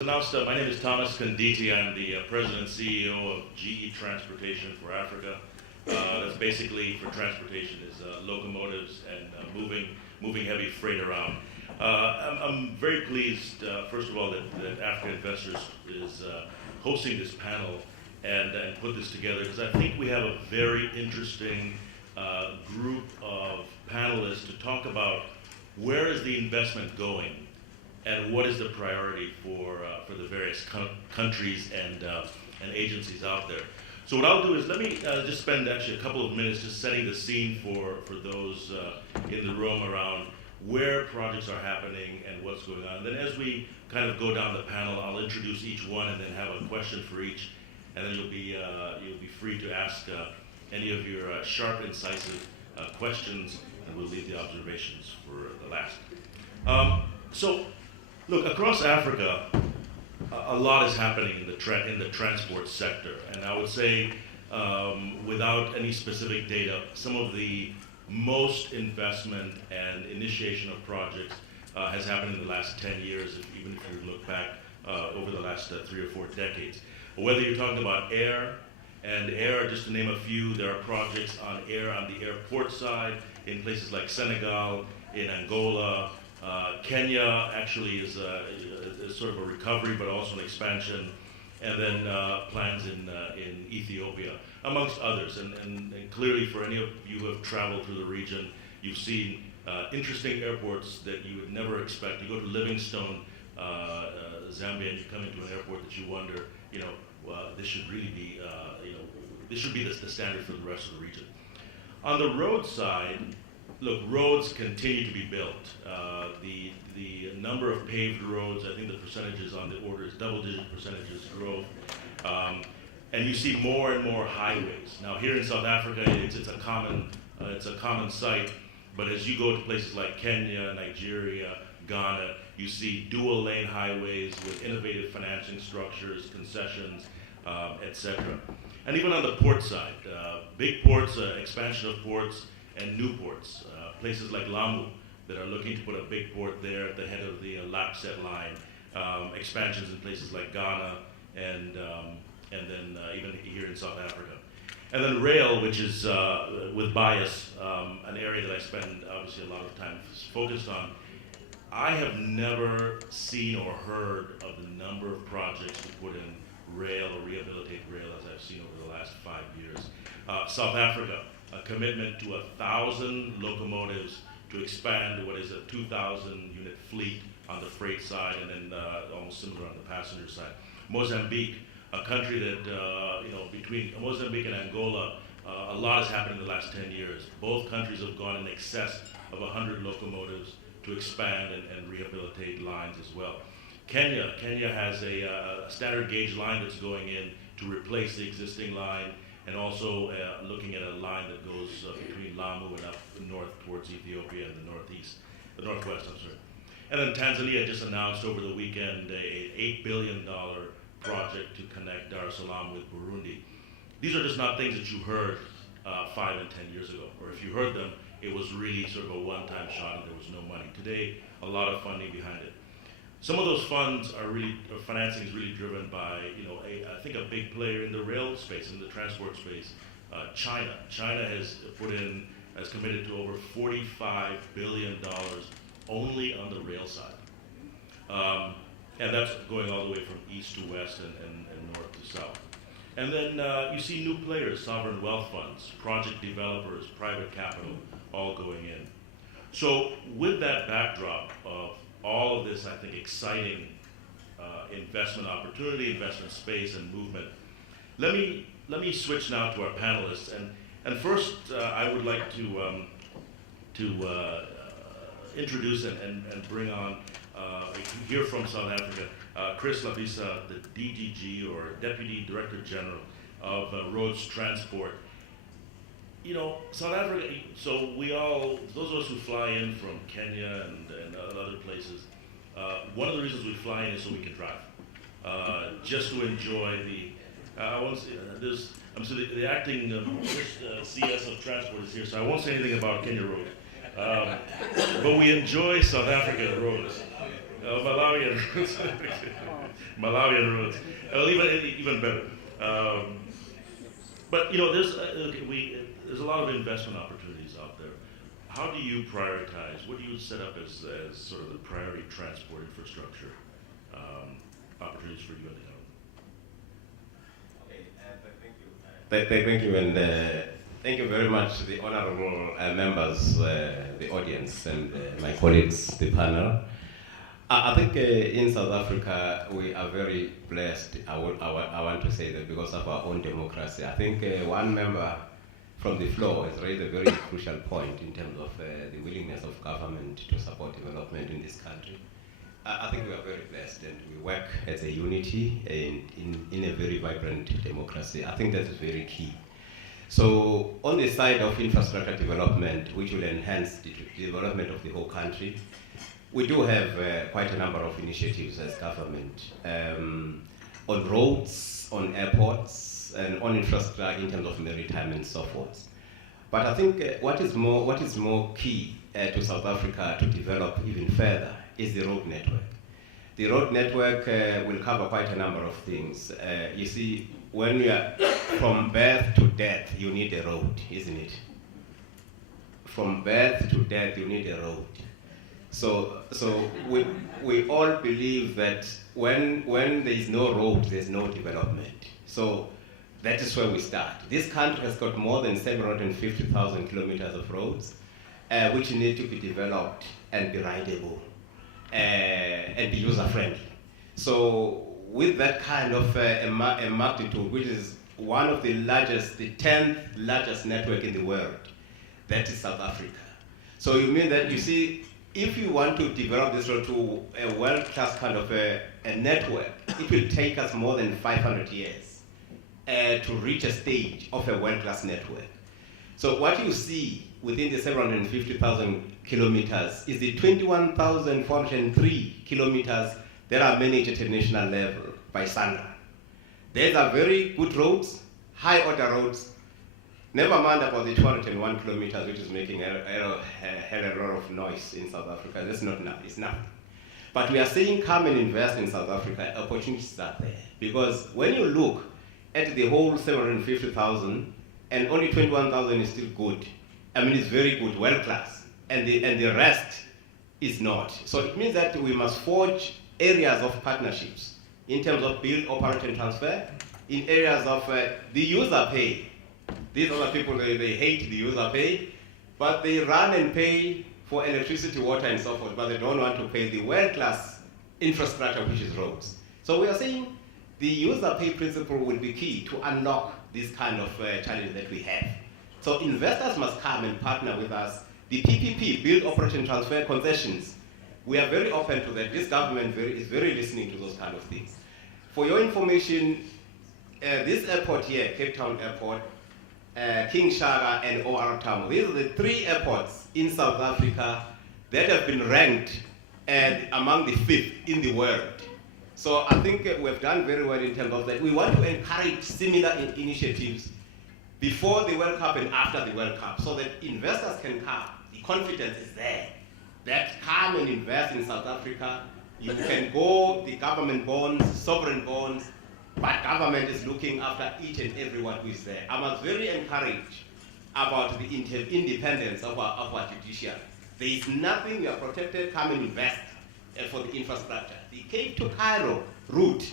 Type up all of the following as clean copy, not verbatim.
Announced, my name is Thomas Conditi. I'm the President and CEO of GE Transportation for Africa. That's basically for transportation is locomotives and moving heavy freight around. I'm very pleased, first of all, that Africa Investors is hosting this panel and put this together because I think we have a very interesting group of panelists to talk about where is the investment going and what is the priority for the various countries and agencies out there. So what I'll do is let me just spend actually a couple of minutes just setting the scene for those in the room around where projects are happening and what's going on. And then as we kind of go down the panel, I'll introduce each one and then have a question for each, and then you'll be free to ask any of your sharp, incisive questions, and we'll leave the observations for the last. So. Look, across Africa, a lot is happening in the transport sector, and I would say, without any specific data, some of the most investment and initiation of projects has happened in the last 10 years, even if you look back over the last 3 or 4 decades. Whether you're talking about air, just to name a few, there are projects on the airport side in places like Senegal, in Angola. Kenya actually is sort of a recovery, but also an expansion, and then plans in Ethiopia, amongst others. And clearly, for any of you who have traveled through the region, you've seen interesting airports that you would never expect. You go to Livingstone, Zambia, and you come into an airport that you wonder, this should really be, this should be the standard for the rest of the region. On the road side, look, roads continue to be built. The number of paved roads, I think the percentages on the order is double-digit percentages growth. And you see more and more highways. Now here in South Africa, it's a common sight, but as you go to places like Kenya, Nigeria, Ghana, you see dual-lane highways with innovative financing structures, concessions, etc. And even on the port side, big ports, expansion of ports, and new ports, places like Lamu that are looking to put a big port there at the head of the Lapset line, expansions in places like Ghana, and then even here in South Africa. And then rail, which is with bias, an area that I spend obviously a lot of time focused on. I have never seen or heard of the number of projects to put in rail or rehabilitate rail as I've seen over the last 5 years. South Africa, a commitment to 1,000 locomotives to expand what is a 2,000 unit fleet on the freight side, and then almost similar on the passenger side. Mozambique, a country that, between Mozambique and Angola, a lot has happened in the last 10 years. Both countries have gone in excess of 100 locomotives to expand and rehabilitate lines as well. Kenya has a standard gauge line that's going in to replace the existing line, and also looking at a line that goes between Lamu and up north towards Ethiopia and the northwest, I'm sorry. And then Tanzania just announced over the weekend a $8 billion project to connect Dar es Salaam with Burundi. These are just not things that you heard 5 and 10 years ago, or if you heard them, it was really sort of a one-time shot and there was no money. Today, a lot of funding behind it. Some of those funds financing is really driven by, I think a big player in the rail space, in the transport space, China. China has committed to over $45 billion only on the rail side. And that's going all the way from east to west and north to south. And then you see new players, sovereign wealth funds, project developers, private capital, all going in. So with that backdrop of all of this, I think, exciting investment opportunity, investment space, and movement. Let me switch now to our panelists, and first I would like to introduce and bring on here from South Africa, Chris Labisa, the DGG or Deputy Director General of Roads Transport. South Africa, so those of us who fly in from Kenya and other places, one of the reasons we fly in is so we can drive, just to enjoy the acting CS of transport is here, so I won't say anything about Kenya roads. But we enjoy South Africa roads. Malawian roots. Malawian roots. Well, even better. But you know, there's a lot of investment opportunities out there. How do you prioritize? What do you set up as sort of the priority transport infrastructure opportunities for you in the Okay, thank you, and thank you very much, the honorable members, the audience, and my colleagues, the panel. I think in South Africa we are very blessed. I want to say that because of our own democracy. I think one member from the floor has raised a very crucial point in terms of the willingness of government to support development in this country. I think we are very blessed and we work as a unity in a very vibrant democracy. I think that is very key. So on the side of infrastructure development, which will enhance the development of the whole country, we do have quite a number of initiatives as government on roads, on airports, and on infrastructure in terms of maritime and so forth. But I think what is more key to South Africa to develop even further is the road network. The road network will cover quite a number of things. You see, when you are from birth to death, you need a road, isn't it? From birth to death, you need a road. So we all believe that when there is no road, there's no development. So that is where we start. This country has got more than 750,000 kilometers of roads, which need to be developed and be rideable and be user-friendly. So with that kind of a magnitude, which is one of the largest, the 10th largest network in the world, that is South Africa. So you mean that, you see, if you want to develop this road to a world-class kind of a network, it will take us more than 500 years to reach a stage of a world-class network. So what you see within the 750,000 kilometers is the 21,403 kilometers that are managed at a national level by SANRA. These are very good roads, high-order roads. Never mind about the 201 kilometers, which is making a lot of noise in South Africa. That's not enough. It's nothing. But we are saying come and invest in South Africa. Opportunities are there. Because when you look at the whole 750,000, and only 21,000 is still good. I mean, it's very good, world class. And the rest is not. So it means that we must forge areas of partnerships in terms of build, operate, and transfer, in areas of the user pay. These other people, they hate the user pay, but they run and pay for electricity, water, and so forth, but they don't want to pay the world-class infrastructure, which is roads. So we are saying the user pay principle will be key to unlock this kind of challenge that we have. So investors must come and partner with us. The PPP, build, operate, and transfer concessions, we are very open to that. This government is very listening to those kind of things. For your information, this airport here, Cape Town Airport, King Shaka, and OR Tambo, these are the 3 airports in South Africa that have been ranked among the 5th in the world. So I think we've done very well in terms of that. We want to encourage similar initiatives before the World Cup and after the World Cup, so that investors can come. The confidence is there that come and invest in South Africa. You can go the government bonds, sovereign bonds, but government is looking after each and every one who is there. I was very encouraged about the independence of our judiciary. There is nothing, we are protected, come and invest for the infrastructure. The Cape to Cairo route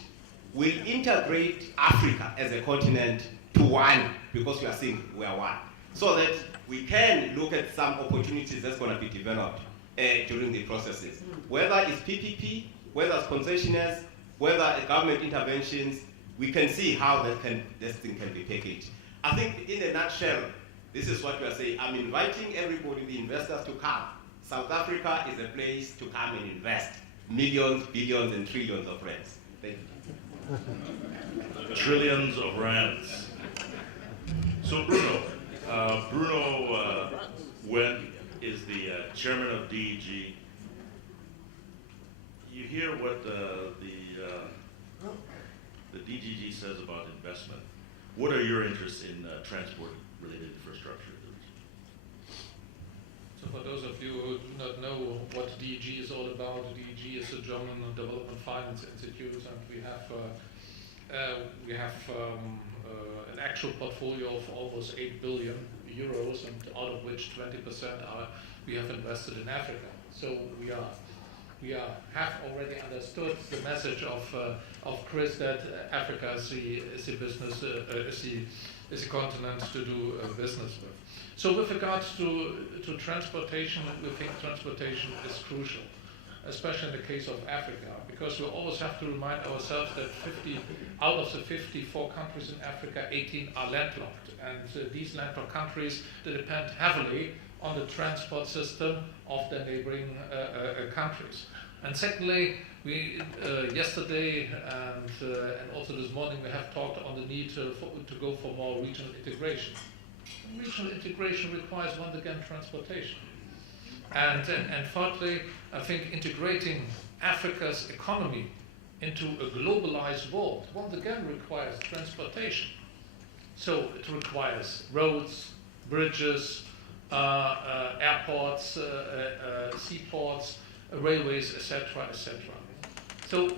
will integrate Africa as a continent to one, because we are saying we are one. So that we can look at some opportunities that's going to be developed during the processes. Whether it's PPP, whether it's concessionaires, whether it's government interventions, we can see how this thing can be packaged. I think in a nutshell, this is what we are saying. I'm inviting everybody, the investors, to come. South Africa is a place to come and invest millions, billions, and trillions of rands. Thank you. Trillions of rands. So Bruno, Wen is the chairman of DEG. You hear what the DGG says about investment. What are your interests in transport-related infrastructure? So for those of you who do not know what DEG is all about, DEG is a German Development Finance Institute, and we have an actual portfolio of almost 8 billion euros, and out of which 20% we have invested in Africa. So we have already understood the message of Chris that Africa is the business is a continent to do business with. So with regards to transportation, we think transportation is crucial, especially in the case of Africa, because we always have to remind ourselves that out of the 54 countries in Africa, 18 are landlocked, and these landlocked countries, they depend heavily on the transport system of the neighboring countries. And secondly, we yesterday and also this morning we have talked on the need to go for more regional integration. Regional integration requires once again transportation. And thirdly, I think integrating Africa's economy into a globalized world once again requires transportation. So it requires roads, bridges, airports, seaports, railways, etc., etc. So,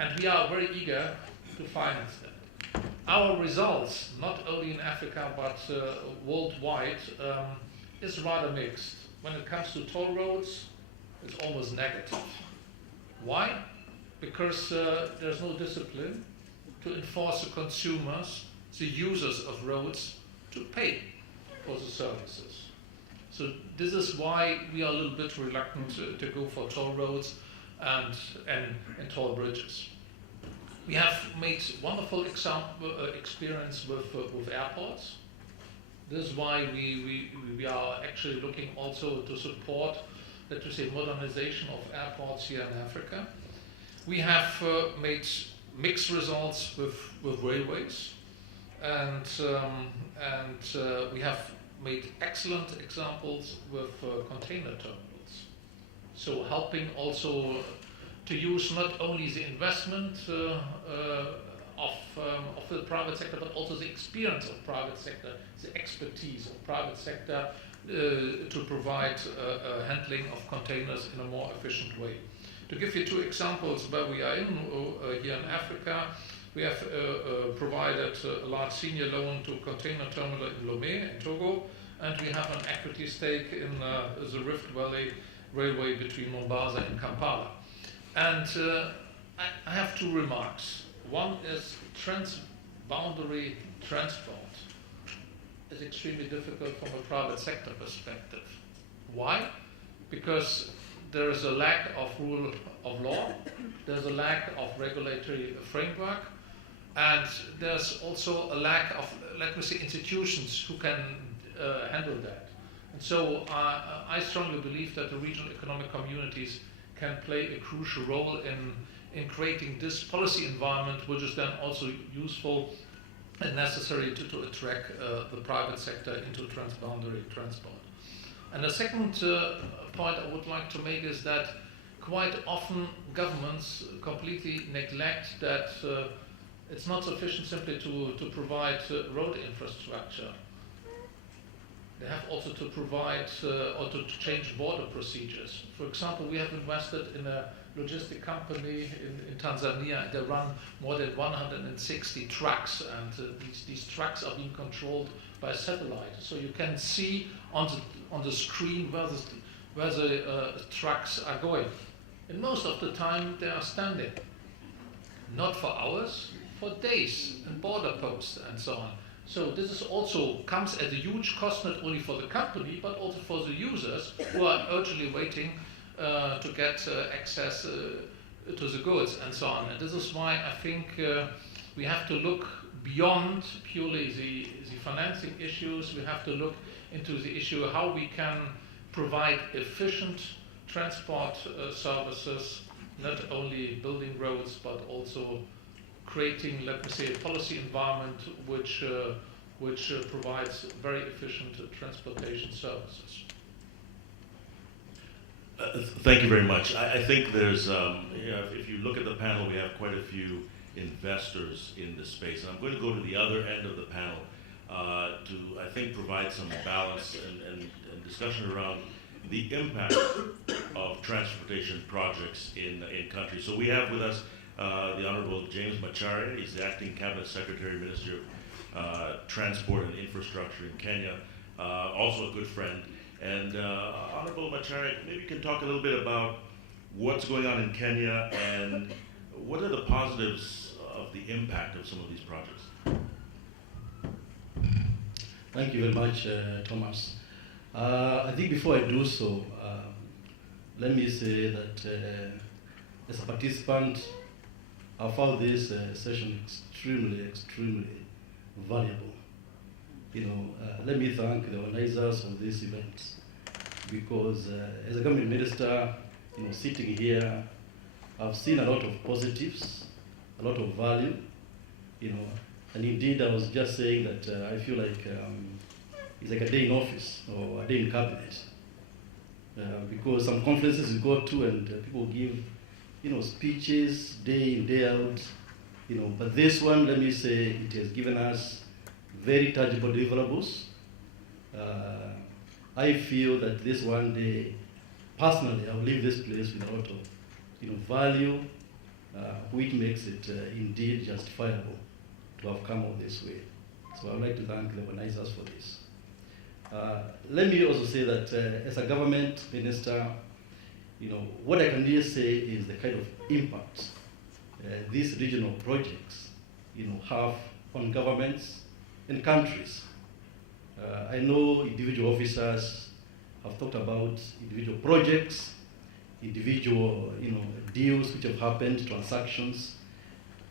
and we are very eager to finance that. Our results, not only in Africa but worldwide, is rather mixed. When it comes to toll roads, it's almost negative. Why? Because there's no discipline to enforce the consumers, the users of roads, to pay for the services. So this is why we are a little bit reluctant to go for toll roads and toll bridges. We have made wonderful experience with airports. This is why we are actually looking also to support, let us say, modernization of airports here in Africa. We have made mixed results with railways, and we have made excellent examples with container terminals. So helping also to use not only the investment of the private sector, but also the experience of private sector, the expertise of private sector to provide handling of containers in a more efficient way. To give you two examples where we are in here in Africa, we have provided a large senior loan to a container terminal in Lomé in Togo, and we have an equity stake in the Rift Valley Railway between Mombasa and Kampala. And I have two remarks. One is transboundary transport is extremely difficult from a private sector perspective. Why? Because there is a lack of rule of law, there's a lack of regulatory framework, and there's also a lack of, let me say, institutions who can handle that. And so I strongly believe that the regional economic communities can play a crucial role in creating this policy environment, which is then also useful and necessary to attract the private sector into transboundary transport. And the second point I would like to make is that quite often governments completely neglect that it's not sufficient simply to provide road infrastructure. They have also to provide or to change border procedures. For example, we have invested in a logistic company in Tanzania. They run more than 160 trucks, and these trucks are being controlled by satellite. So you can see on the screen where the trucks are going. And most of the time they are standing, not for hours, for days, and border posts and so on. So this is also comes at a huge cost, not only for the company, but also for the users who are urgently waiting to get access to the goods and so on. And this is why I think we have to look beyond purely the financing issues. We have to look into the issue of how we can provide efficient transport services, not only building roads, but also creating, let me say, a policy environment which provides very efficient transportation services. Thank you very much. I think there's, if you look at the panel, we have quite a few investors in this space. And I'm going to go to the other end of the panel to, I think, think, provide some balance and discussion around the impact of transportation projects in countries. So we have with us the Honorable James Macharia. He's the Acting Cabinet Secretary, Minister of Transport and Infrastructure in Kenya, also a good friend. And Honorable Macharia, maybe you can talk a little bit about what's going on in Kenya and what are the positives of the impact of some of these projects? Thank you very much, Thomas. I think before I do so, let me say that as a participant, I found this session extremely valuable. Let me thank the organizers of this event, because as a government minister, sitting here, I've seen a lot of positives, a lot of value, and indeed I was just saying that I feel like it's like a day in office or a day in cabinet, because some conferences you go to and people give, speeches day in, day out, but this one, let me say, it has given us very tangible deliverables. I feel that this one day, personally, I'll leave this place with a lot of, value, which makes it indeed justifiable to have come all this way. So I'd like to thank the organizers for this. Let me also say that as a government minister, what I can really say is the kind of impact these regional projects, have on governments and countries. I know individual officers have talked about individual projects, individual, deals which have happened, transactions.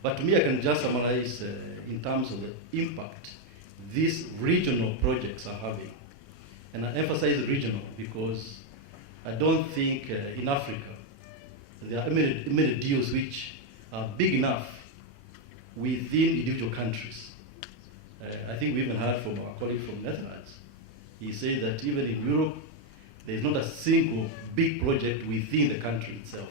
But to me, I can just summarize in terms of the impact these regional projects are having. And I emphasize regional because I don't think in Africa there are many deals which are big enough within individual countries. I think we even heard from our colleague from Netherlands. He said that even in Europe, there is not a single big project within the country itself.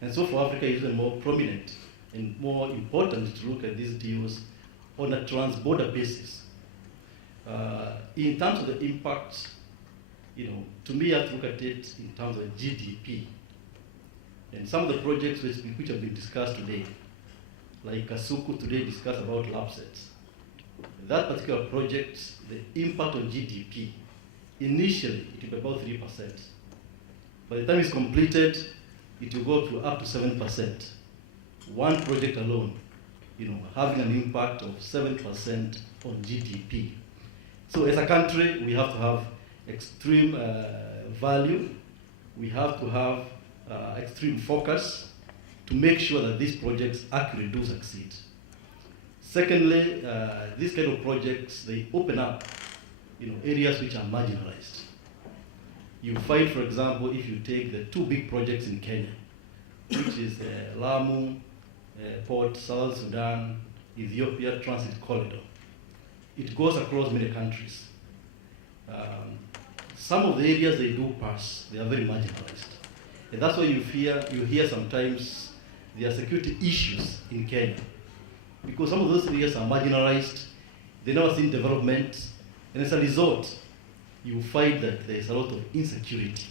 And so for Africa, it's even more prominent and more important to look at these deals on a trans-border basis. In terms of the impact, to me, I have to look at it in terms of GDP. And some of the projects which have been discussed today, like Kasuku today discussed about lapsets. That particular project, the impact on GDP, initially it will be about 3%. By the time it's completed, it will go to up to 7%. One project alone, having an impact of 7% on GDP. So as a country, we have to have extreme value. We have to have extreme focus to make sure that these projects actually do succeed. Secondly, these kind of projects, they open up areas which are marginalized. You find, for example, if you take the two big projects in Kenya, which is Lamu Port, South Sudan, Ethiopia Transit Corridor. It goes across many countries. Some of the areas they do pass, they are very marginalized. And that's why you hear sometimes there are security issues in Kenya. Because some of those areas are marginalized, they never seen development, and as a result, you find that there is a lot of insecurity.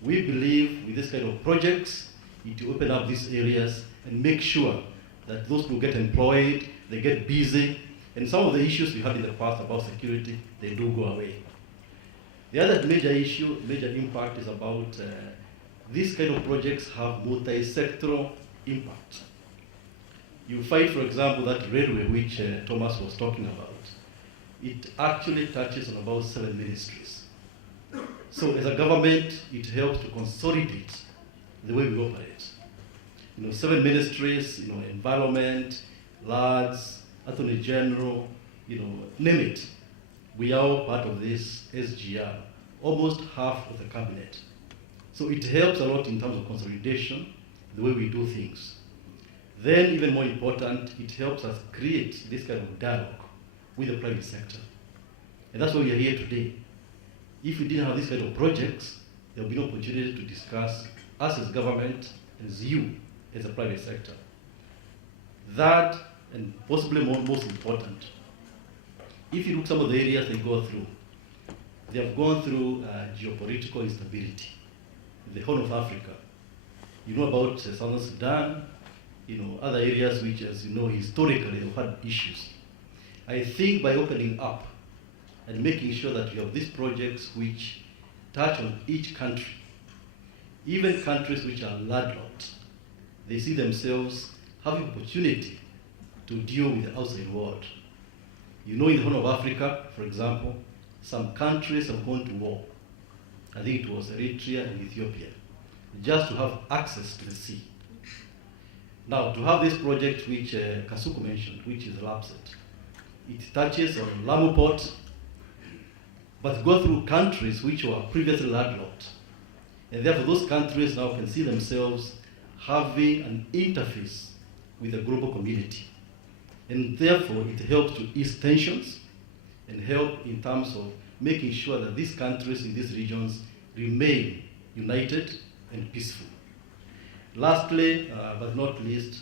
We believe with this kind of projects, it will open up these areas and make sure that those people get employed, they get busy, and some of the issues we had in the past about security, they do go away. The other major issue, major impact is about these kind of projects have multi-sectoral impact. You find, for example, that railway which Thomas was talking about. It actually touches on about 7 ministries. So as a government, it helps to consolidate the way we operate. 7 ministries, environment, lands, attorney general, name it. We are all part of this SGR, almost half of the cabinet. So it helps a lot in terms of consolidation, the way we do things. Then, even more important, it helps us create this kind of dialogue with the private sector. And that's why we are here today. If we didn't have these kind of projects, there would be no opportunity to discuss us as government, as you, as a private sector. That, and possibly most important, if you look some of the areas they go through, they have gone through geopolitical instability. The Horn of Africa, you know about Southern Sudan, other areas which, as you know, historically have had issues. I think by opening up and making sure that we have these projects which touch on each country, even countries which are landlocked, they see themselves having opportunity to deal with the outside world. In the Horn of Africa, for example, some countries have gone to war. I think it was Eritrea and Ethiopia, just to have access to the sea. Now, to have this project which Kasuku mentioned, which is LAPSET, it touches on Lamu Port, but go through countries which were previously landlocked. And therefore, those countries now can see themselves having an interface with the global community. And therefore, it helps to ease tensions and help in terms of making sure that these countries in these regions remain united and peaceful. Lastly, but not least,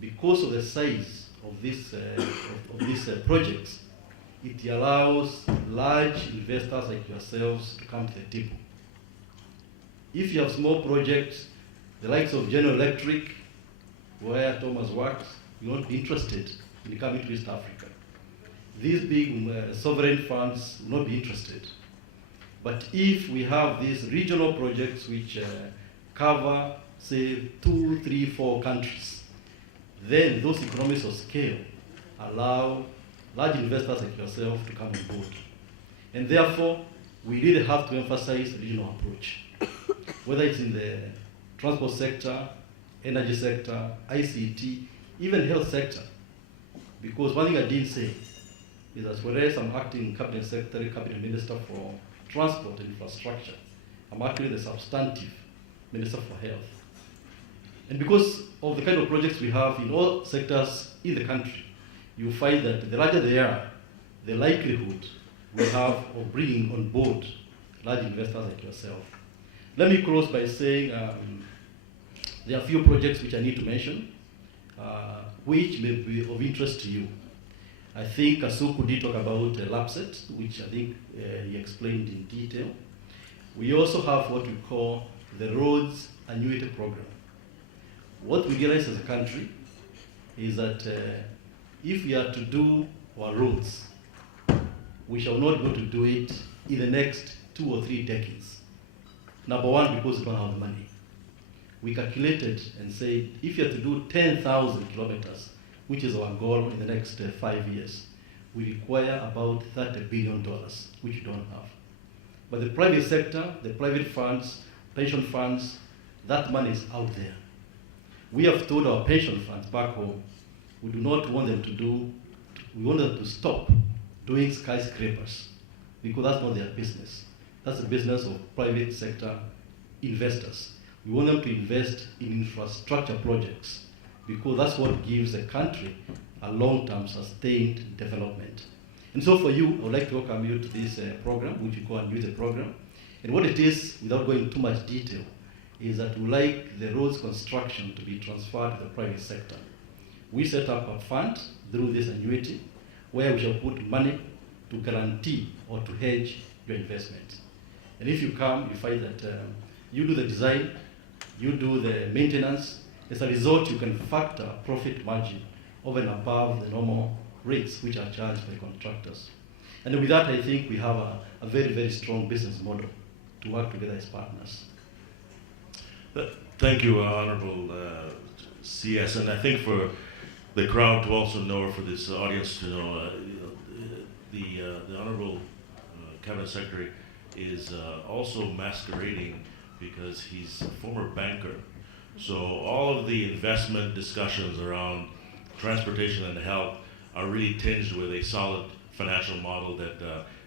because of the size of these projects, it allows large investors like yourselves to come to the table. If you have small projects, the likes of General Electric, where Thomas works, you won't be interested in coming to East Africa. These big sovereign funds will not be interested. But if we have these regional projects which cover, say, 2, 3, 4 countries, then those economies of scale allow large investors like yourself to come on board. And therefore, we really have to emphasize the regional approach, whether it's in the transport sector, energy sector, ICT, even health sector. Because one thing I didn't say is that whereas I'm acting cabinet secretary, cabinet minister for transport and infrastructure, I'm actually the substantive minister for health. And because of the kind of projects we have in all sectors in the country, you find that the larger they are, the likelihood we have of bringing on board large investors like yourself. Let me close by saying there are a few projects which I need to mention, which may be of interest to you. I think Kasuku did talk about LAPSET, which I think he explained in detail. We also have what we call the Roads Annuity Program. What we realize as a country is that if we are to do our roads, we shall not go to do it in the next 2 or 3 decades. Number one, because we don't have the money. We calculated and said, if you have to do 10,000 kilometers, which is our goal in the next 5 years, we require about $30 billion, which we don't have. But the private sector, the private funds, pension funds, that money is out there. We have told our pension funds back home, we do not want them to do, we want them to stop doing skyscrapers, because that's not their business. That's the business of private sector investors. We want them to invest in infrastructure projects, because that's what gives a country a long-term sustained development. And so for you, I would like to welcome you to this program, which we call a Youth Program. And what it is, without going into too much detail, is that we like the roads construction to be transferred to the private sector. We set up a fund through this annuity, where we shall put money to guarantee or to hedge your investment. And if you come, you find that you do the design, you do the maintenance. As a result, you can factor profit margin over and above the normal rates which are charged by contractors. And with that, I think we have a very, very strong business model to work together as partners. Thank you, Honorable CS. And I think for the crowd to also know, or for this audience to know, the Honorable Cabinet Secretary is also masquerading because he's a former banker. So all of the investment discussions around transportation and health are really tinged with a solid financial model that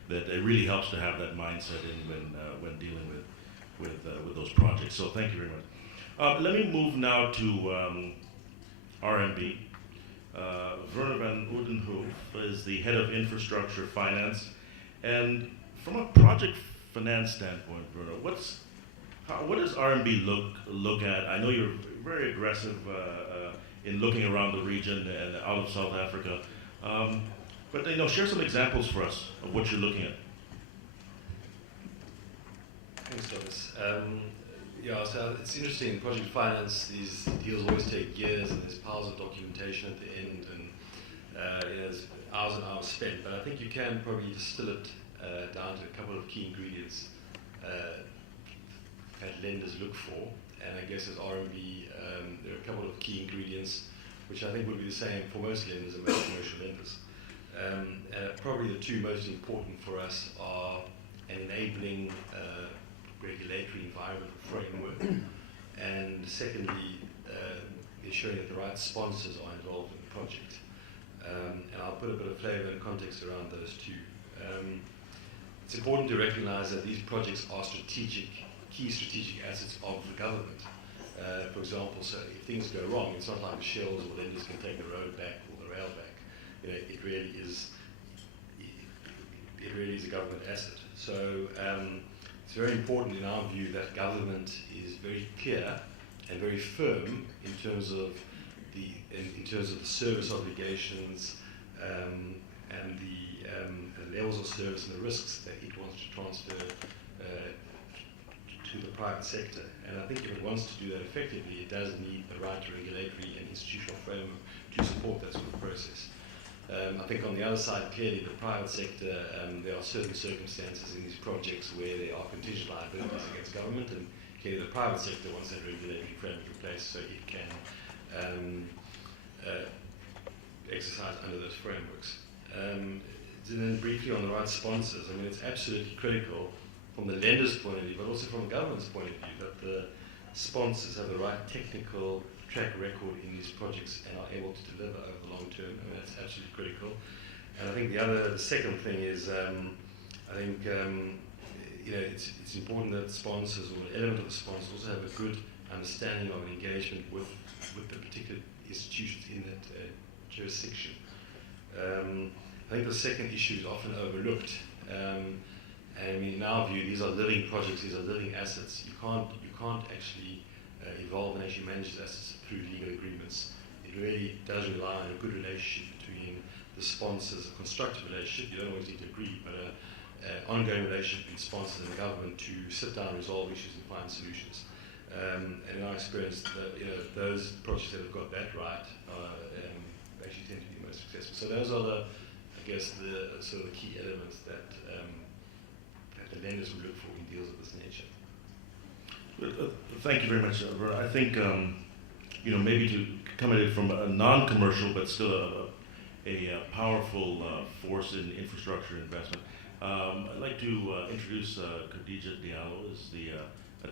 it really helps to have that mindset in when dealing with those projects. So thank you very much. Let me move now to RMB. Werner van Oudenhoef is the head of infrastructure finance, and from a project finance standpoint, Werner, what does RMB look at? I know you're very aggressive in looking around the region and out of South Africa. But share some examples for us of what you're looking at. Thanks, Thomas. So it's interesting, in project finance, these deals always take years and there's piles of documentation at the end and there's hours and hours spent, but I think you can probably distill it down to a couple of key ingredients that lenders look for, and I guess as RMB, there are a couple of key ingredients which I think would be the same for most lenders and most commercial lenders. Probably the two most important for us are an enabling regulatory environment or framework, and secondly, ensuring that the right sponsors are involved in the project. And I'll put a bit of flavour and context around those two. It's important to recognise that these projects are key strategic assets of the government. For example, so if things go wrong, it's not like the shells or lenders can take the road back or the rail back. It really is a government asset. So it's very important in our view that government is very clear and very firm in terms of the service obligations and the levels of service and the risks that it wants to transfer to the private sector. And I think if it wants to do that effectively, it does need the right regulatory and institutional framework to support that sort of process. I think on the other side, clearly the private sector, there are certain circumstances in these projects where there are contingent liabilities against government, and clearly the private sector wants that regulatory framework in place so it can exercise under those frameworks. And then briefly on the right sponsors, I mean, it's absolutely critical from the lender's point of view, but also from the government's point of view, that the sponsors have the right technical track record in these projects and are able to deliver over the long term. I mean, that's absolutely critical. And I think the second thing is, it's important that sponsors, or an element of the sponsors, also have a good understanding of an engagement with the particular institutions in that jurisdiction. I think the second issue is often overlooked. And in our view, these are living projects, these are living assets. You can't actually evolve and actually manage the assets through legal agreements. It really does rely on a good relationship between the sponsors, a constructive relationship. You don't always need to agree, but an ongoing relationship between sponsors and the government to sit down, resolve issues, and find solutions. And in our experience, those projects that have got that right actually tend to be the most successful. So those are the sort of the key elements that the lenders would look for in deals of this nature. Thank you very much, Vernon. I think maybe to come at it from a non-commercial but still a powerful force in infrastructure investment. I'd like to introduce Khadija Diallo, as the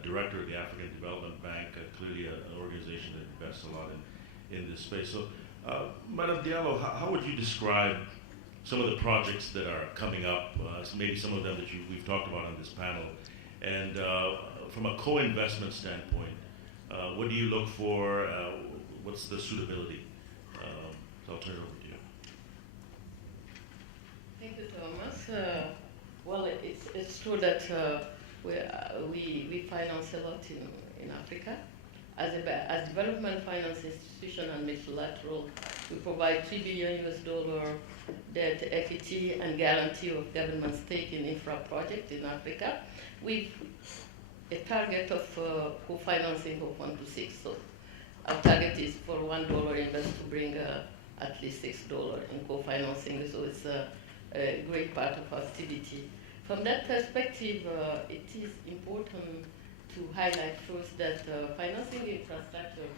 director of the African Development Bank, clearly an organization that invests a lot in this space. So, Madam Diallo, how would you describe some of the projects that are coming up, maybe some of them that we've talked about on this panel, and from a co-investment standpoint, what do you look for? What's the suitability? So I'll turn it over to you. Thank you, Thomas. Well, it's true that we finance a lot in Africa. As development finance institution and multilateral, we provide $3 billion debt, equity, and guarantee of government stake in infra projects in Africa, with a target of co-financing of 1 to 6. So our target is for $1 invest to bring at least $6 in co-financing. So it's a great part of our activity. From that perspective, it is important to highlight first that financing infrastructure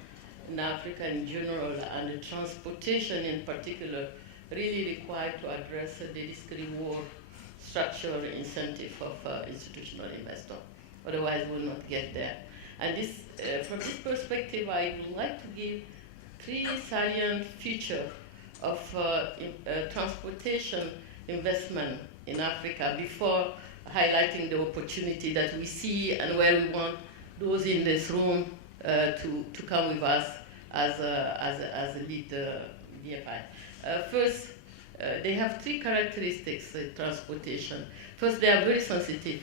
in Africa in general and the transportation in particular really required to address the risk-reward structure incentive of institutional investors. Otherwise, we'll not get there. And this, from this perspective, I would like to give 3 salient features of transportation investment in Africa before highlighting the opportunity that we see and where we want those in this room to come with us as a lead DFI. First, they have 3 characteristics in transportation. First, they are very sensitive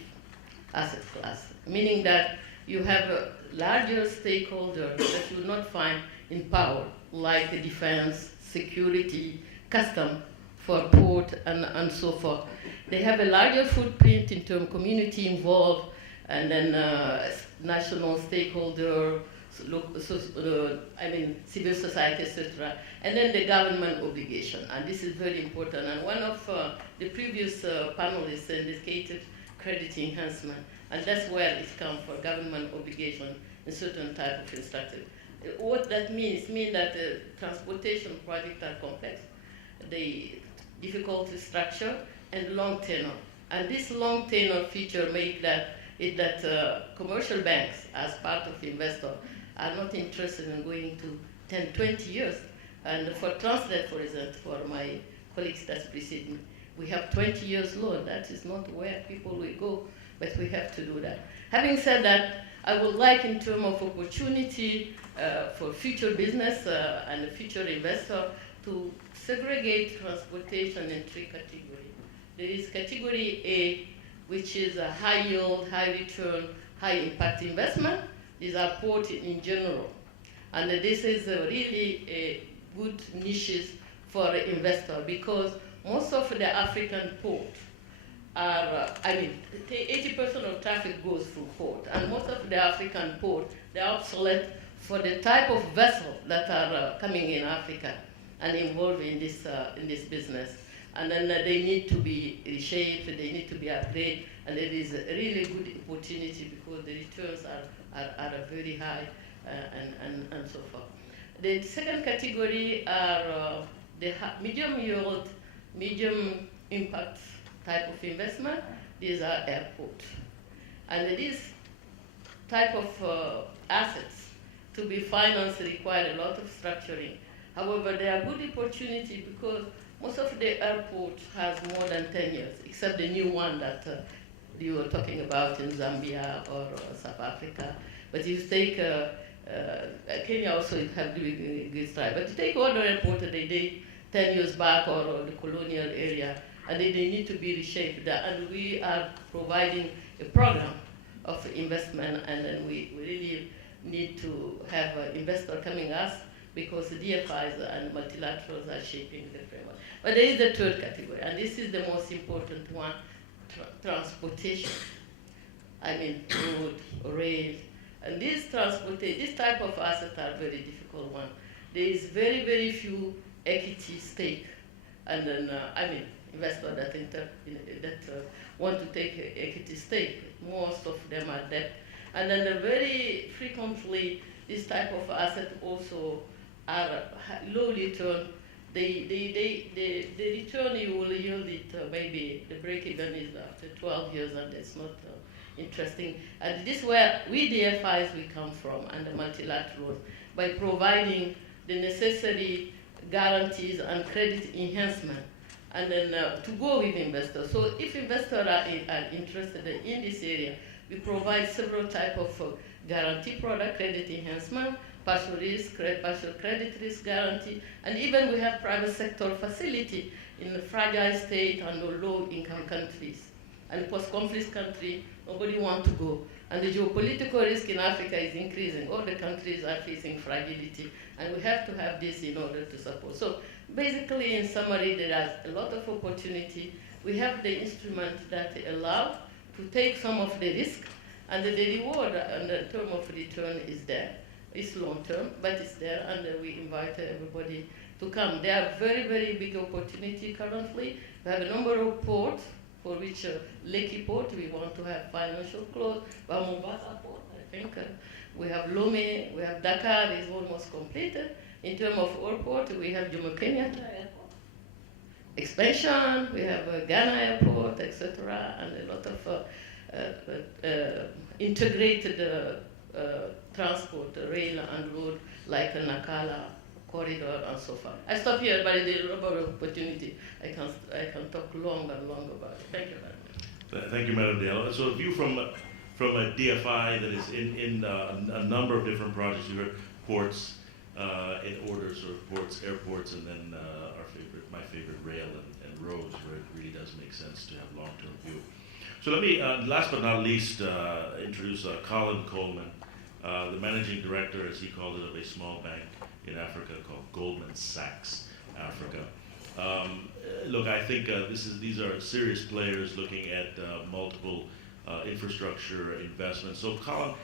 asset class, meaning that you have a larger stakeholder that you will not find in power, like defense, security, custom, for port and so forth. They have a larger footprint in terms of community involved, and then national stakeholder, civil society, etc. And then the government obligation, and this is very important. And one of the previous panelists indicated credit enhancement, and that's where it comes for government obligation in certain type of infrastructure. What that means that transportation projects are complex, they difficult to structure, and long tenure. And this long tenure feature make that commercial banks, as part of investor, are not interested in going to 10, 20 years. And for Transnet, for example, for my colleagues that precede me, we have 20 years loan. That is not where people will go, but we have to do that. Having said that, I would like, in terms of opportunity for future business and future investor, to segregate transportation in three categories. There is category A, which is a high yield, high return, high impact investment. These are ports in general. And this is really a good niches for investor, because most of the African ports are, 80% of traffic goes through port, and most of the African ports, they're obsolete for the type of vessel that are coming in Africa and involved in this business. And then they need to be reshaped, they need to be upgraded, and it is a really good opportunity because the returns are very high and so forth. The second category are the medium yield, medium impact type of investment. These are airports. And these type of assets to be financed require a lot of structuring. However, they are good opportunity because most of the airports has more than 10 years, except the new one that you were talking about in Zambia or South Africa. But if you take Kenya also have doing good stride. But you take other airports that they did 10 years back or the colonial area, and they need to be reshaped. And we are providing a program of investment, and then we really need to have investors coming us, because the DFIs and multilaterals are shaping the framework. But there is the third category, and this is the most important one, transportation. Road, rail, and this type of assets are very difficult one. There is very, very few equity stake, and then investors that want to take equity stake. Most of them are debt, and then very frequently this type of asset also are low return. The return you will yield it maybe the break even is after 12 years, and that's not interesting. And this is where we DFIs we come from, and the multilaterals, by providing the necessary guarantees and credit enhancement, and then to go with investors. So if investors are interested in this area, we provide several types of guarantee product, credit enhancement, partial risk, partial credit risk guarantee, and even we have private sector facility in the fragile state and low-income countries. And post-conflict country, nobody wants to go. And the geopolitical risk in Africa is increasing. All the countries are facing fragility, and we have to have this in order to support. So basically, in summary, there is a lot of opportunity. We have the instrument that allow to take some of the risk, and the reward and the term of return is there. It's long term, but it's there, and we invite everybody to come. There are very, very big opportunity currently. We have a number of ports, for which Lekki Port, we want to have financial close. But Mombasa Port, I think. We have Lome, we have Dakar, is almost completed. In terms of airport, we have Jomo Kenyatta Airport. Expansion, we have Ghana Airport, etc., and a lot of integrated transport, rail and road, like the Nakala corridor and so forth. I stop here, but there's a lot of opportunity. I can talk long and long about it. Thank you very much. Thank you, Madam Diallo. So a view from a DFI that is in a number of different projects. You heard ports in order, sort of ports, airports, and then my favorite, rail and roads, where it really does make sense to have long-term view. So let me, last but not least, introduce Colin Coleman, the managing director, as he called it, of a small bank in Africa called Goldman Sachs Africa. Look, I think these are serious players looking at multiple infrastructure investments. So, Colin,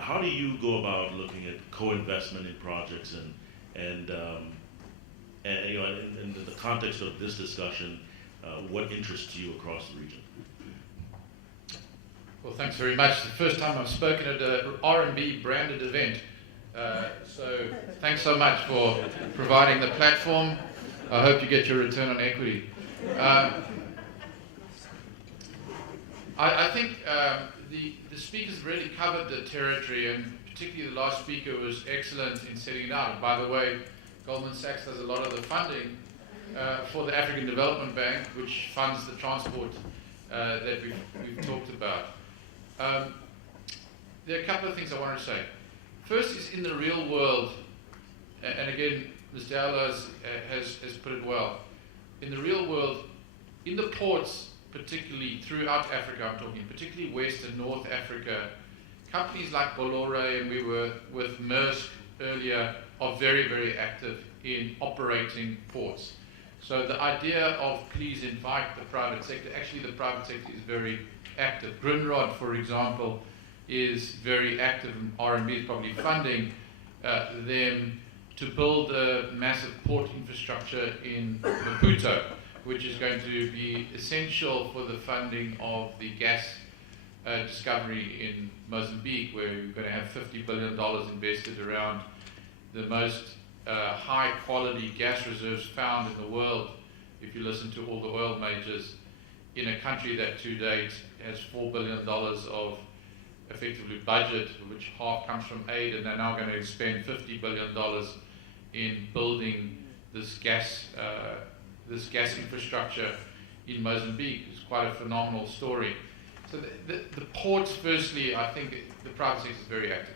how do you go about looking at co-investment in projects, and you know, in the context of this discussion, what interests you across the region? Well, thanks very much. The first time I've spoken at a R&B branded event. So thanks so much for providing the platform. I hope you get your return on equity. I think the speakers really covered the territory, and particularly the last speaker was excellent in setting it out. And by the way, Goldman Sachs does a lot of the funding for the African Development Bank, which funds the transport that we've talked about. There are a couple of things I want to say. First is in the real world, and again, Mr. Diallo has put it well. In the real world, in the ports, particularly throughout Africa, I'm talking particularly West and North Africa, companies like Bolloré, and we were with Maersk earlier, are very, very active in operating ports. So the idea of please invite the private sector, actually the private sector is very active. Grindrod, for example, is very active, and R&B is probably funding them to build a massive port infrastructure in Maputo, which is going to be essential for the funding of the gas discovery in Mozambique, where you're going to have $50 billion invested around the most high-quality gas reserves found in the world, if you listen to all the oil majors, in a country that to date has $4 billion of effectively budget, which half comes from aid, and they're now going to spend $50 billion in building this gas infrastructure in Mozambique. It's quite a phenomenal story. So the ports, firstly, I think the private sector is very active.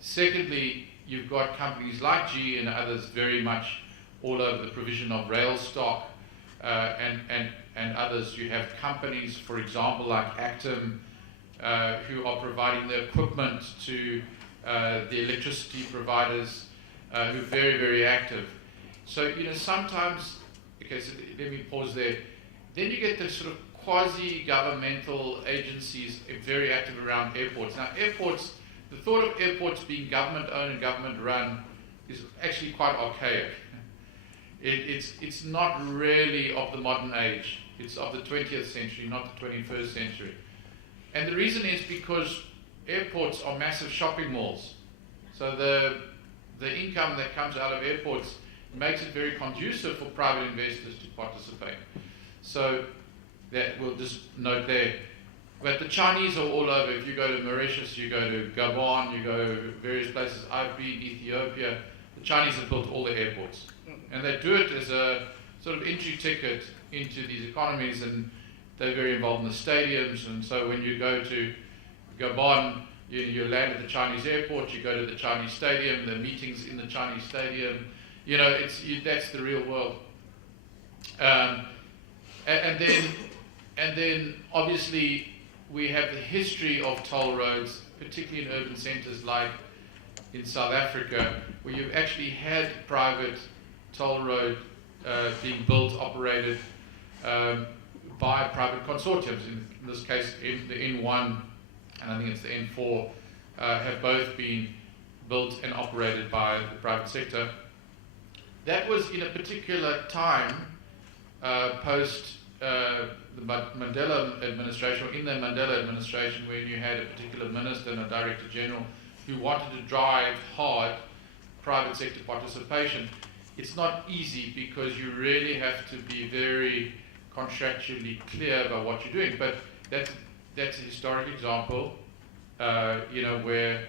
Secondly, you've got companies like GE and others very much all over the provision of rail stock and others. You have companies, for example, like Actum, who are providing the equipment to the electricity providers, who are very, very active. So, you know, sometimes, okay, so let me pause there. Then you get the sort of quasi-governmental agencies very active around airports. Now, airports, the thought of airports being government-owned and government-run is actually quite archaic. It's not really of the modern age. It's of the 20th century, not the 21st century. And the reason is because airports are massive shopping malls. So the income that comes out of airports makes it very conducive for private investors to participate. So that we'll just note there. But the Chinese are all over. If you go to Mauritius, you go to Gabon, you go to various places. I've been Ethiopia. The Chinese have built all the airports. And they do it as a sort of entry ticket into these economies, and they're very involved in the stadiums. And so when you go to Gabon, you land at the Chinese airport, you go to the Chinese stadium, the meetings in the Chinese stadium. You know, that's the real world. And then obviously we have the history of toll roads, particularly in urban centres like in South Africa, where you've actually had private toll road being built, operated by private consortiums. In this case, the N1 and I think it's the N4 have both been built and operated by the private sector. That was in a particular time post the Mandela administration, or in the Mandela administration, when you had a particular minister and a director general who wanted to drive hard private sector participation. It's not easy because you really have to be very contractually clear about what you're doing, but that's a historic example, you know, where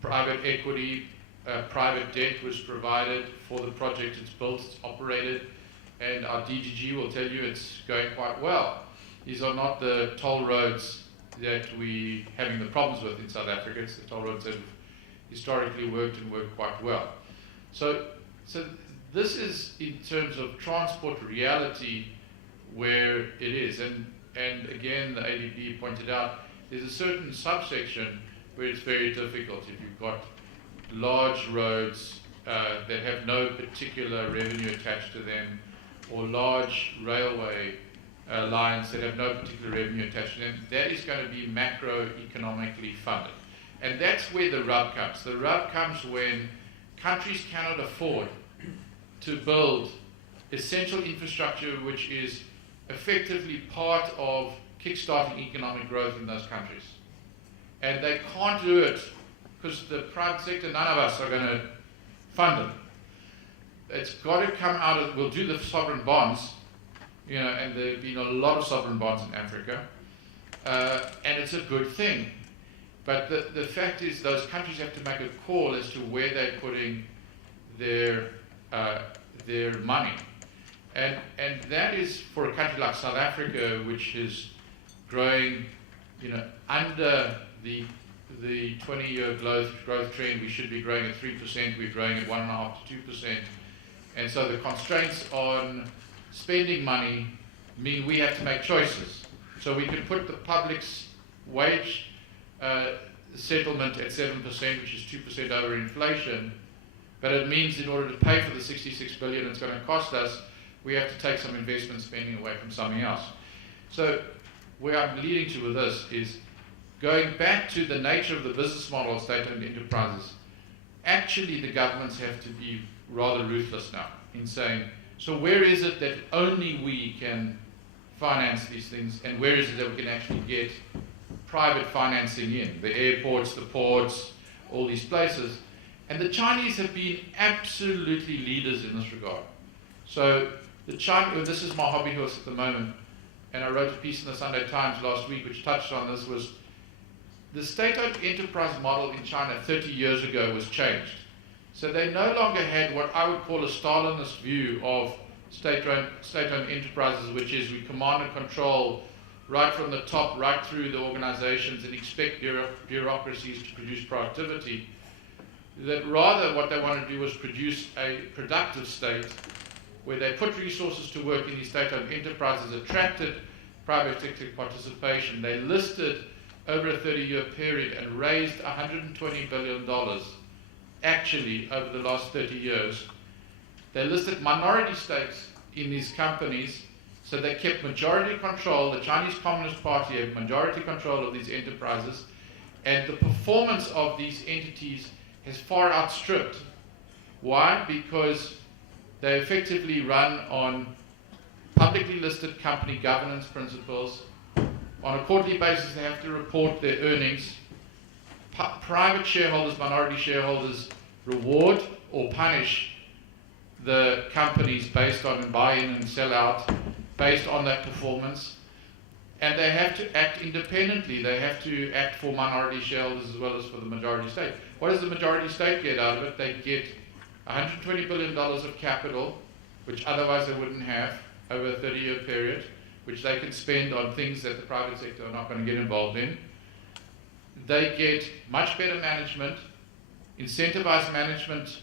private equity, private debt was provided for the project. It's built, it's operated, and our DGG will tell you it's going quite well. These are not the toll roads that we're having the problems with in South Africa. It's the toll roads that have historically worked and worked quite well. So this is, in terms of transport reality, where it is. And again, the ADB pointed out, there's a certain subsection where it's very difficult. If you've got large roads that have no particular revenue attached to them, or large railway lines that have no particular revenue attached to them, that is going to be macroeconomically funded. And that's where the rub comes. The rub comes when countries cannot afford to build essential infrastructure which is effectively part of kickstarting economic growth in those countries. And they can't do it because the private sector, none of us are going to fund them. It's got to come out of, we'll do the sovereign bonds, you know, and there have been a lot of sovereign bonds in Africa, and it's a good thing. But the fact is those countries have to make a call as to where they're putting their money. And that is for a country like South Africa, which is growing, you know, under the 20-year growth trend. We should be growing at 3%, we're growing at 1.5% to 2%. And so the constraints on spending money mean we have to make choices. So we can put the public's wage settlement at 7%, which is 2% over inflation, but it means in order to pay for the 66 billion it's going to cost us, we have to take some investment spending away from something else. So where I'm leading to with this is going back to the nature of the business model of state-owned enterprises. Actually, the governments have to be rather ruthless now in saying, so where is it that only we can finance these things, and where is it that we can actually get private financing in? The airports, the ports, all these places. And the Chinese have been absolutely leaders in this regard. So the Chinese, this is my hobby horse at the moment, and I wrote a piece in the Sunday Times last week which touched on this, was the state-owned enterprise model in China 30 years ago was changed. So they no longer had what I would call a Stalinist view of state-owned enterprises, which is we command and control right from the top, right through the organizations, and expect bureaucracies to produce productivity. That rather what they want to do is produce a productive state where they put resources to work in these state-owned enterprises, attracted private sector participation. They listed over a 30-year period and raised $120 billion actually over the last 30 years. They listed minority stakes in these companies, so they kept majority control. The Chinese Communist Party had majority control of these enterprises, and the performance of these entities has far outstripped. Why? Because they effectively run on publicly listed company governance principles. On a quarterly basis, they have to report their earnings. Private shareholders, minority shareholders, reward or punish the companies based on buy in and sell out, based on that performance. And they have to act independently. They have to act for minority shareholders as well as for the majority stake. What does the majority stake get out of it? They get $120 billion of capital, which otherwise they wouldn't have over a 30-year period, which they can spend on things that the private sector are not going to get involved in. They get much better management, incentivized management,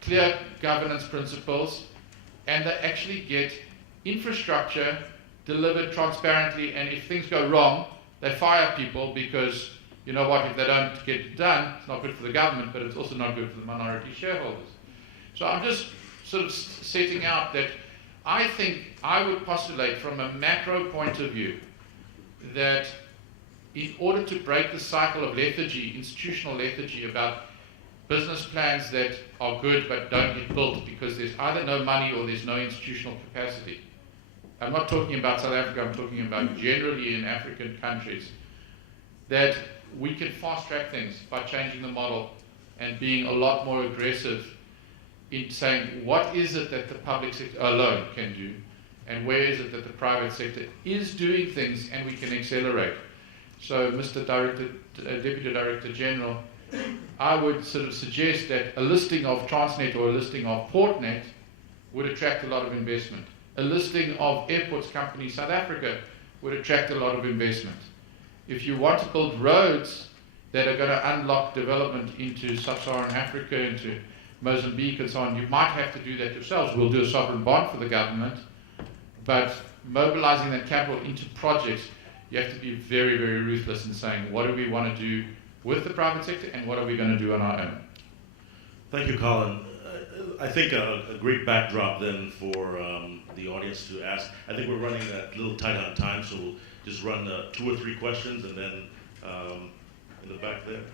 clear governance principles, and they actually get infrastructure delivered transparently, and if things go wrong, they fire people because, you know what, if they don't get it done, it's not good for the government, but it's also not good for the minority shareholders. So I'm just sort of setting out that I think I would postulate from a macro point of view that in order to break the cycle of lethargy, institutional lethargy about business plans that are good but don't get built because there's either no money or there's no institutional capacity. I'm not talking about South Africa, I'm talking about generally in African countries, that we can fast track things by changing the model and being a lot more aggressive in saying what is it that the public sector alone can do and where is it that the private sector is doing things and we can accelerate. So Mr. Deputy Director General, I would sort of suggest that a listing of Transnet or a listing of Portnet would attract a lot of investment. A listing of airports company South Africa would attract a lot of investment. If you want to build roads that are going to unlock development into sub-Saharan Africa, into Mozambique and so on, you might have to do that yourselves. We'll do a sovereign bond for the government, but mobilizing that capital into projects, you have to be very, very ruthless in saying, what do we want to do with the private sector and what are we going to do on our own? Thank you, Colin. I think a great backdrop then for the audience to ask. I think we're running a little tight on time, so we'll just run 2 or 3 questions, and then in the back there.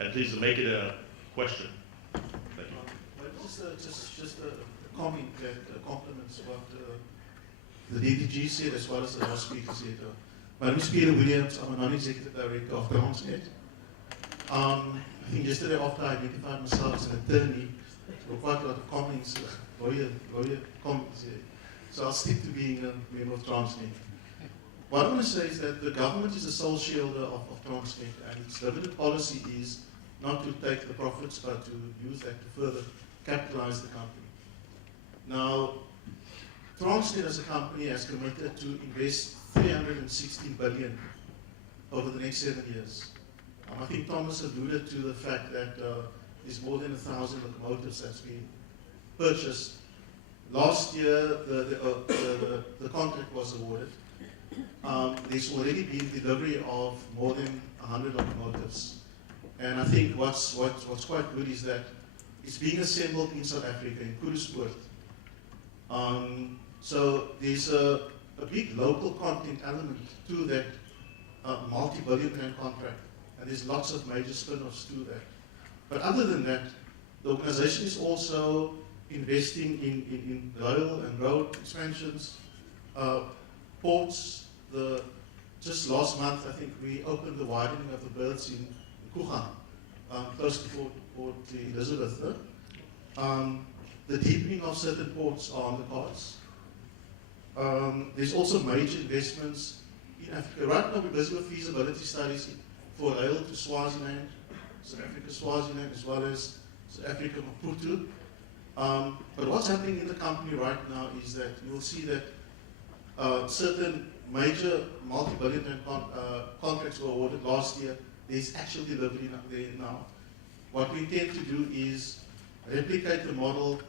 And please make it a question. Thank you. Well, just a comment that complements what the DDG said as well as the last speaker said. My name is Peter Williams. I'm a non-executive director of Transnet. I think yesterday after I identified myself as an attorney, there were quite a lot of comments, lawyer comments here. So I'll stick to being a member of Transnet. What I want to say is that the government is the sole shareholder of Transnet, and its dividend policy is not to take the profits, but to use that to further capitalize the company. Now, Transnet as a company has committed to invest 360 billion over the next 7 years. I think Thomas alluded to the fact that there's more than 1,000 locomotives that's been purchased. Last year, the contract was awarded. There's already been delivery of more than 100 locomotives. And I think what's quite good is that it's being assembled in South Africa, in Kuduspoort. So there's a big local content element to that multi-billion rand contract. And there's lots of major spin-offs to that. But other than that, the organization is also investing in rail and road expansions, ports. Just last month, I think we opened the widening of the berths in Kuchang, close to Port Elizabeth. The deepening of certain ports are on the cards. There's also major investments in Africa. Right now, we're busy with feasibility studies for rail to Swaziland, South Africa, Swaziland, as well as South Africa, Maputo. But what's happening in the company right now is that you'll see that certain major multi-billion contracts were awarded last year. There's actual delivery there now. What we intend to do is replicate the model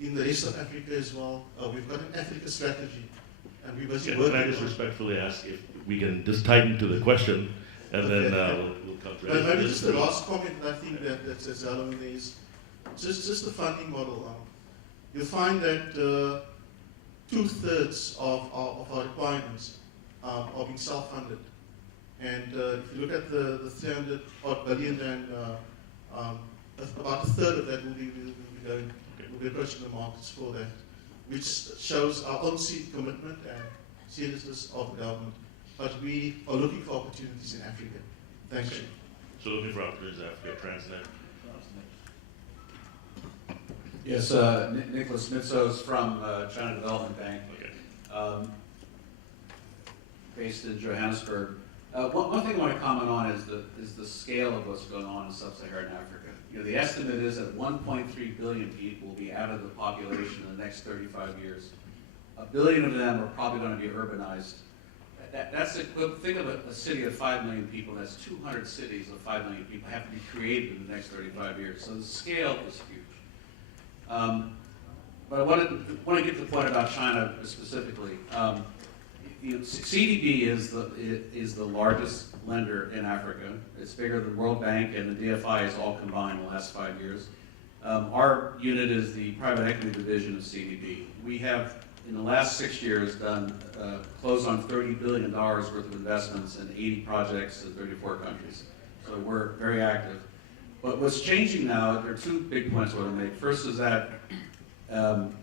in the rest of Africa as well. We've got an Africa strategy, and we're busy working. Can I just respectfully ask if we can just tighten to the question, and then we'll come to it. Maybe just the last comment that I think that's relevant is just the funding model. You'll find that 2/3 of our requirements are being self-funded. And if you look at the 300 odd billion, and about 1/3 of that will be going, will be approaching the markets for that, which shows our own commitment and seriousness of the government. But we are looking for opportunities in Africa. Thank you. So looking for opportunities in Africa, Transnet. Yes, Nicholas Mitsos from China Development Bank, Okay. based in Johannesburg. One thing I want to comment on is the scale of what's going on in sub-Saharan Africa. You know, the estimate is that 1.3 billion people will be out of the population in the next 35 years. 1 billion of them are probably going to be urbanized. That's think of a city of 5 million people. That's 200 cities of 5 million people have to be created in the next 35 years. So the scale is huge. But I want to get to the point about China specifically. CDB is the largest lender in Africa. It's bigger than World Bank and the DFI is all combined in the last 5 years. Our unit is the private equity division of CDB. We have, in the last 6 years, done close on $30 billion worth of investments in 80 projects in 34 countries. So we're very active. But what's changing now, there are 2 big points I want to make. First is that from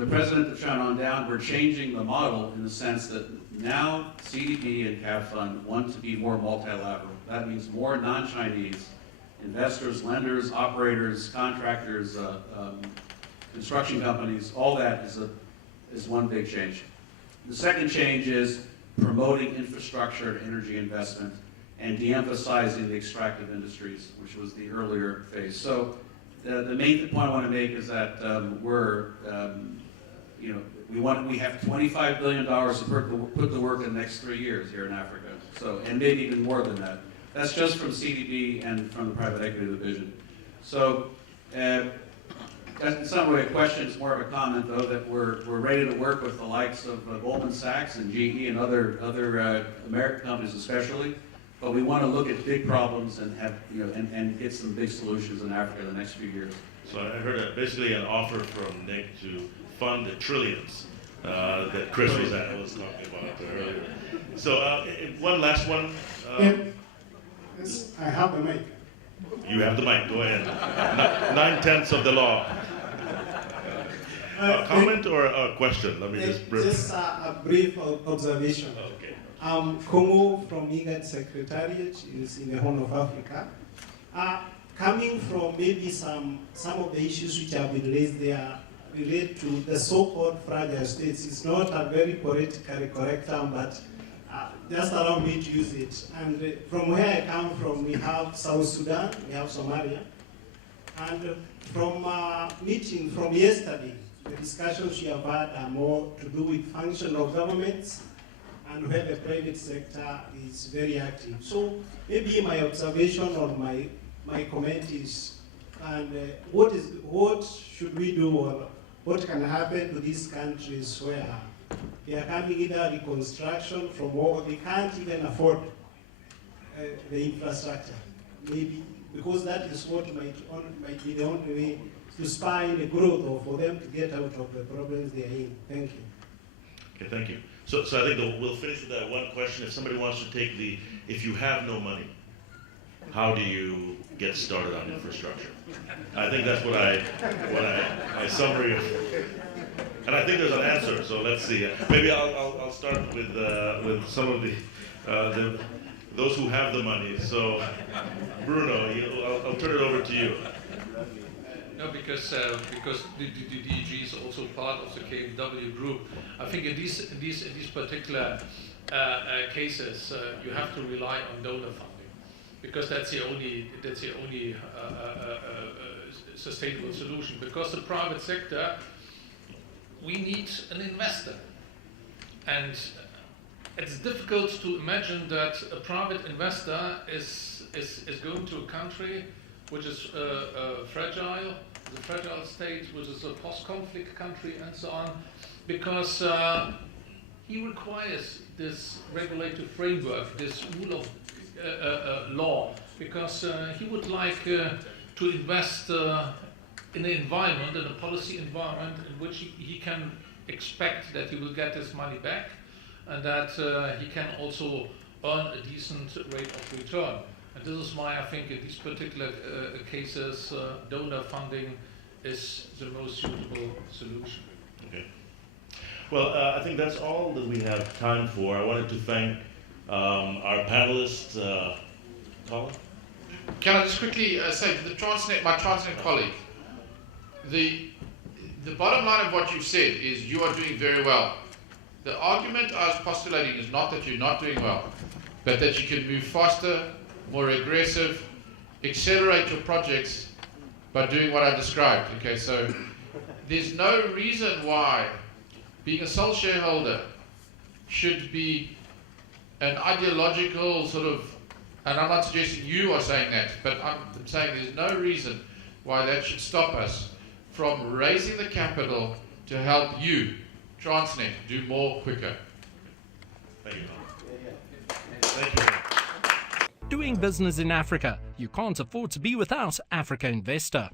the president of China on down, we're changing the model in the sense that now CDB and CAF Fund want to be more multilateral. That means more non-Chinese investors, lenders, operators, contractors, construction companies. All that is one big change. The second change is promoting infrastructure and energy investment and de-emphasizing the extractive industries, which was the earlier phase. So the main point I want to make is that we have $25 billion to put to work in the next 3 years here in Africa. So, and maybe even more than that. That's just from CDB and from the private equity division. So That's in some way a question, it's more of a comment though, that we're ready to work with the likes of Goldman Sachs and GE and other American companies especially, but we want to look at big problems and have, and get some big solutions in Africa in the next few years. So I heard basically an offer from Nick to fund the trillions that Chris was talking about earlier. So one last one. Yes, I have the mic. You have the mic, go ahead. 9/10 of the law. A comment or a question? Let me just brief. Just a brief observation. Okay. Kongo from IGAD Secretariat is in the Horn of Africa. Coming from maybe some of the issues which have been raised there relate to the so-called fragile states. It's not a very politically correct term, but just allow me to use it. And from where I come from, we have South Sudan, we have Somalia. And from meeting from yesterday, the discussions we have had are more to do with function of governments and where the private sector is very active. So maybe my observation or my comment is, and what should we do, or what can happen to these countries where they are coming either reconstruction from war, they can't even afford the infrastructure, maybe, because that is what might be the only way to spy the growth or for them to get out of the problems they are in. Thank you. Okay, thank you. So I think we'll finish with that one question. If somebody wants to take if you have no money, how do you get started on infrastructure? I think that's what my summary of, and I think there's an answer. So let's see. Maybe I'll start with some of those who have the money. So Bruno, I'll turn it over to you. No, because the DG is also part of the KfW group. I think in these particular cases, you have to rely on donor funding, because that's the only sustainable solution. Because the private sector, we need an investor, and it's difficult to imagine that a private investor is going to a country which is fragile, the fragile state, which is a post-conflict country, and so on, because he requires this regulatory framework, this rule of law, because he would like to invest in an environment, in a policy environment, in which he can expect that he will get his money back, and that he can also earn a decent rate of return. And this is why I think in these particular cases, donor funding is the most suitable solution. Okay. Well, I think that's all that we have time for. I wanted to thank our panelists. Colin? Can I just quickly say to my Transnet colleague, the bottom line of what you've said is you are doing very well. The argument I was postulating is not that you're not doing well, but that you can move faster, more aggressive, accelerate your projects by doing what I described. Okay, so there's no reason why being a sole shareholder should be an ideological sort of, and I'm not suggesting you are saying that, but I'm saying there's no reason why that should stop us from raising the capital to help you, Transnet, do more quicker. Thank you, Colin. Thank you. Doing business in Africa, you can't afford to be without Africa Investor.